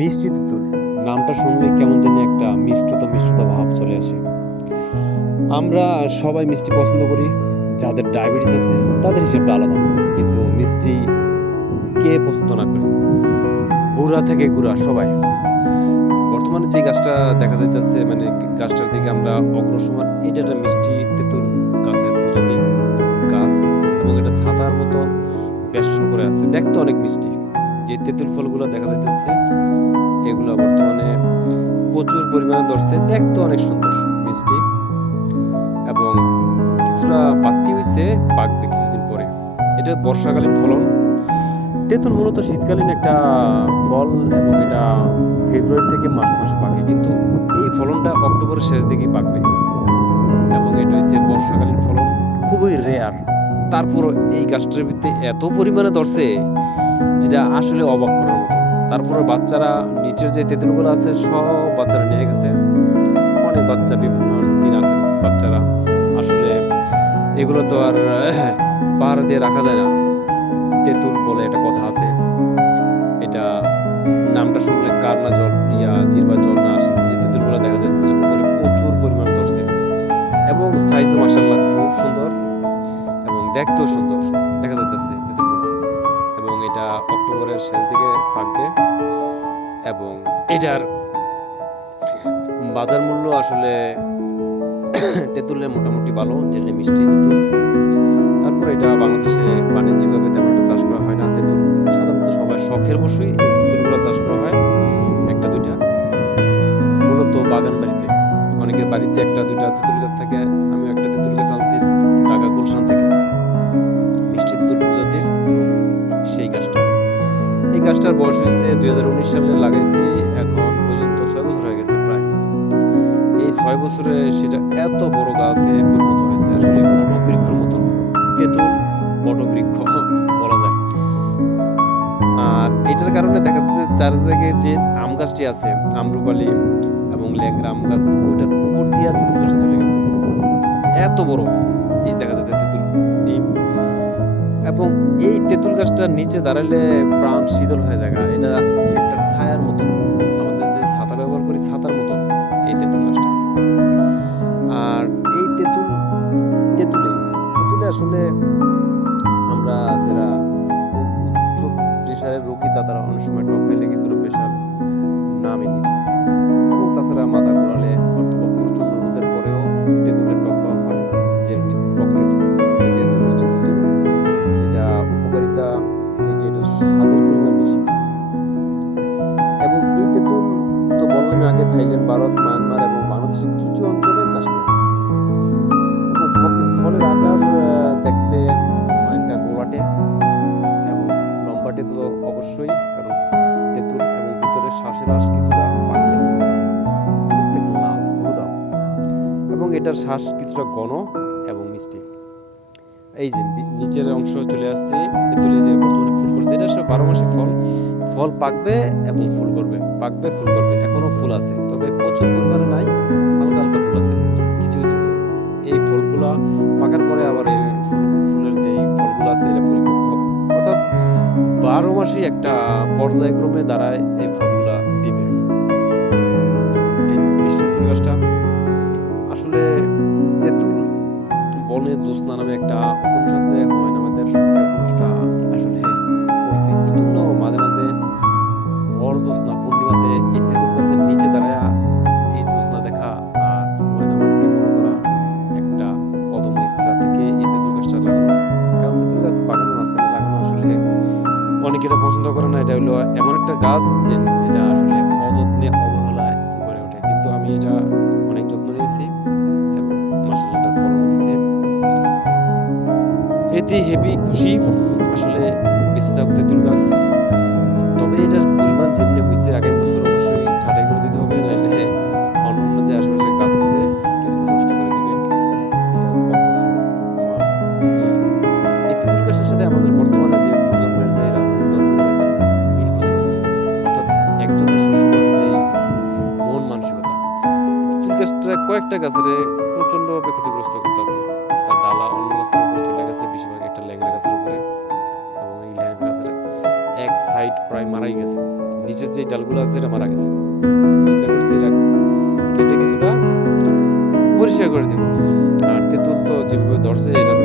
মিষ্টি তেঁতুল নামটা শুনলেই কেমন জানি একটা মিষ্টতা মিষ্টতা ভাব চলে আসে। আমরা সবাই মিষ্টি পছন্দ করি, যাদের ডায়াবেটিস আছে তাদের হিসেবটা আলাদা। কিন্তু মিষ্টি কে পছন্দ না করে? বুড়া থেকে গুড়া সবাই। বর্তমানে যে গাছটা দেখা যাইতেছে মানে গাছটার দিকে আমরা অগ্রসমান এটা একটা মিষ্টি তেঁতুল গাছের প্রজাতি গাছ এবং এটা ছাতার মতো বেষ্টন করে আছে। দেখতে অনেক মিষ্টি। যে তেঁতুল ফলগুলো দেখা যাইতেছে, এগুলো বর্তমানে প্রচুর পরিমাণে ধরছে। দেখতে অনেক সুন্দর, মিষ্টি। এবং কিছুটা পাত্তি হয়েছে পাকবে কিছুদিন পরে। এটা বর্ষাকালীন ফলন। তেঁতুল মূলত শীতকালীন একটা ফল এবং এটা ফেব্রুয়ারি থেকে মার্চ মাসে পাকে। কিন্তু এই ফলনটা অক্টোবরের শেষ দিকেই পাকবে। এবং এটা হচ্ছে বর্ষাকালীন ফলন, খুবই রেয়ার তারপরও এই গাছটার ভিতরে এত পরিমাণে ধরছে যেটা আসলে অবাক করার মতো। তারপরে বাচ্চারা নিচের যে তেঁতুলগুলো আছে, সব বাচ্চারা নিয়ে গেছে। অনেক বাচ্চা, বিভিন্ন দিন আছে বাচ্চারা। আসলে এগুলো তো আর, পাহাড় দিয়ে রাখা যায় না। তেঁতুল বলে একটা কথা আছে। এটা নামটা শুনলে কার না জল, ইয়া জিরবা জল না আসে। যে তেঁতুলগুলো দেখা উপরে প্রচুর পরিমাণ ধরছে। এবং সাইজও মাসাল্লাহ খুব সুন্দর। দেখতেও সুন্দর। দেখা যাইতেছে এবং এটা অক্টোবরের শেষ দিকে পাকবে এবং এটার বাজার মূল্য আসলে তেঁতুলের মোটামুটি ভালো তেলে মিষ্টি তেঁতুল। তারপর এটা বাংলাদেশে বাণিজ্যিকভাবে দুই হাজার উনিশ সালে লাগাইছি, এখন পর্যন্ত ছয় বছর হয়ে গেছে প্রায়। এই ছয় বছরে সেটা এত বড় গাছে পরিণত হয়েছে, আসলে বটবৃক্ষের মতন। তেঁতুল বটবৃক্ষ বলা যায়। আর এটার কারণে দেখা যাচ্ছে চার জায়গায় যে আম গাছটি আছে, আমরুপালি এবং ল্যাংরা আম গাছ ওইটার উপর দিয়ে তেঁতুল চলে গেছে। এত বড়। এই দেখা যাচ্ছে তেঁতুলটি এবং এই তেঁতুল গাছটার নিচে দাঁড়ালে প্রাণ শীতল হয়ে যায় এটা একটা ছায়ার মতন। আমাদের যে ছাতা ব্যবহার করি, ছাতার মতন এই তেঁতুল গাছটা। আর এই তেঁতুল, তেঁতুলে তেঁতুলে আসলে আমরা যারা উচ্চ প্রেশারের রোগী তারা অনেক সময় টক খাইলে কিছুটা প্রেশার নামে নিচে এবং তাছাড়া মাথা ঘোরালে অথবা প্রচণ্ড পরিমাণ বেশি। এবং এই তেঁতুল তো বললাম আগে, থাইল্যান্ড, ভারত, মায়ানমার এবং বাংলাদেশের কিছু অঞ্চলে চাষ করে। ফলের আকার দেখতে অনেকটা গোলাটে এবং লম্বাটে তো অবশ্যই, কারণ তেঁতুল এবং ভিতরে শ্বাসের রস কিছুটা প্রত্যেক লাল এবং এটার শ্বাস কিছুটা ঘন এবং মিষ্টি। এই যে নিচের অংশ চলে আসছে তেঁতুলে যে বর্তমানে ফুল করছে, এটা সব বারো মাসে ফল ফল পাকবে এবং ফুল করবে, পাকবে, ফুল করবে এখনও ফুল আছে, তবে প্রচুর পরিমাণে নাই, হালকা হালকা ফুল আছে, কিছু কিছু ফুল। এই ফলগুলা পাকার পরে আবার এই ফুলের যে ফলগুলো আছে, এটা পরিপক্ক। অর্থাৎ বারো মাসেই একটা পর্যায়ক্রমে দাঁড়ায় এই ফলগুলা দিবে। মিষ্টি তেঁতুল গাছটা ভর জ্যোৎস্না পূর্ণিমাতে এই গাছের নিচে দাঁড়ায় এই জ্যোৎস্না দেখা আর হুমায়ুন মনে করা একটা কদম ইচ্ছা থেকে এই গাছটা লাগানো। কারণ তেঁতুল গাছ বাগানের মাঝখানে লাগানো আসলে অনেকে এটা পছন্দ করে না। এটা হলো এমন একটা গাছ যে এটা আসলে অযত্নে অবহেলায় গড়ে ওঠে। কিন্তু আমি এটা অনেক যত্ন নিয়েছি এবং দিছে এতে হেভি খুশি আসলে বেঁচে থাকুক তেঁতুল গাছ। তবে এটার যেমনি হয়েছে আগামী বছর অবশ্যই ছাটাই করে দিতে হবে, নাইলে অন্য অন্য যে আশেপাশে গাছ আছে, কিছু নষ্ট করে দিবে। এই তেঁতুল সাথে আমাদের বর্তমানে যে প্রজন্মের যে মন মানসিকতা। কয়েকটা গাছের প্রচন্ডভাবে ক্ষতিগ্রস্ত করতে আছে তার ডালা অন্য গাছের উপরে চলে গেছে, বেশিরভাগ একটা ল্যাংড়া গাছের উপরে। হাইট প্রায় মারাই গেছে। নিচের যে ডালগুলো আছে এটা মারা গেছে। এটা কেটে কিছুটা পরিষ্কার করে দেবো। আর তেঁতুল তো যেভাবে ধরছে, এটার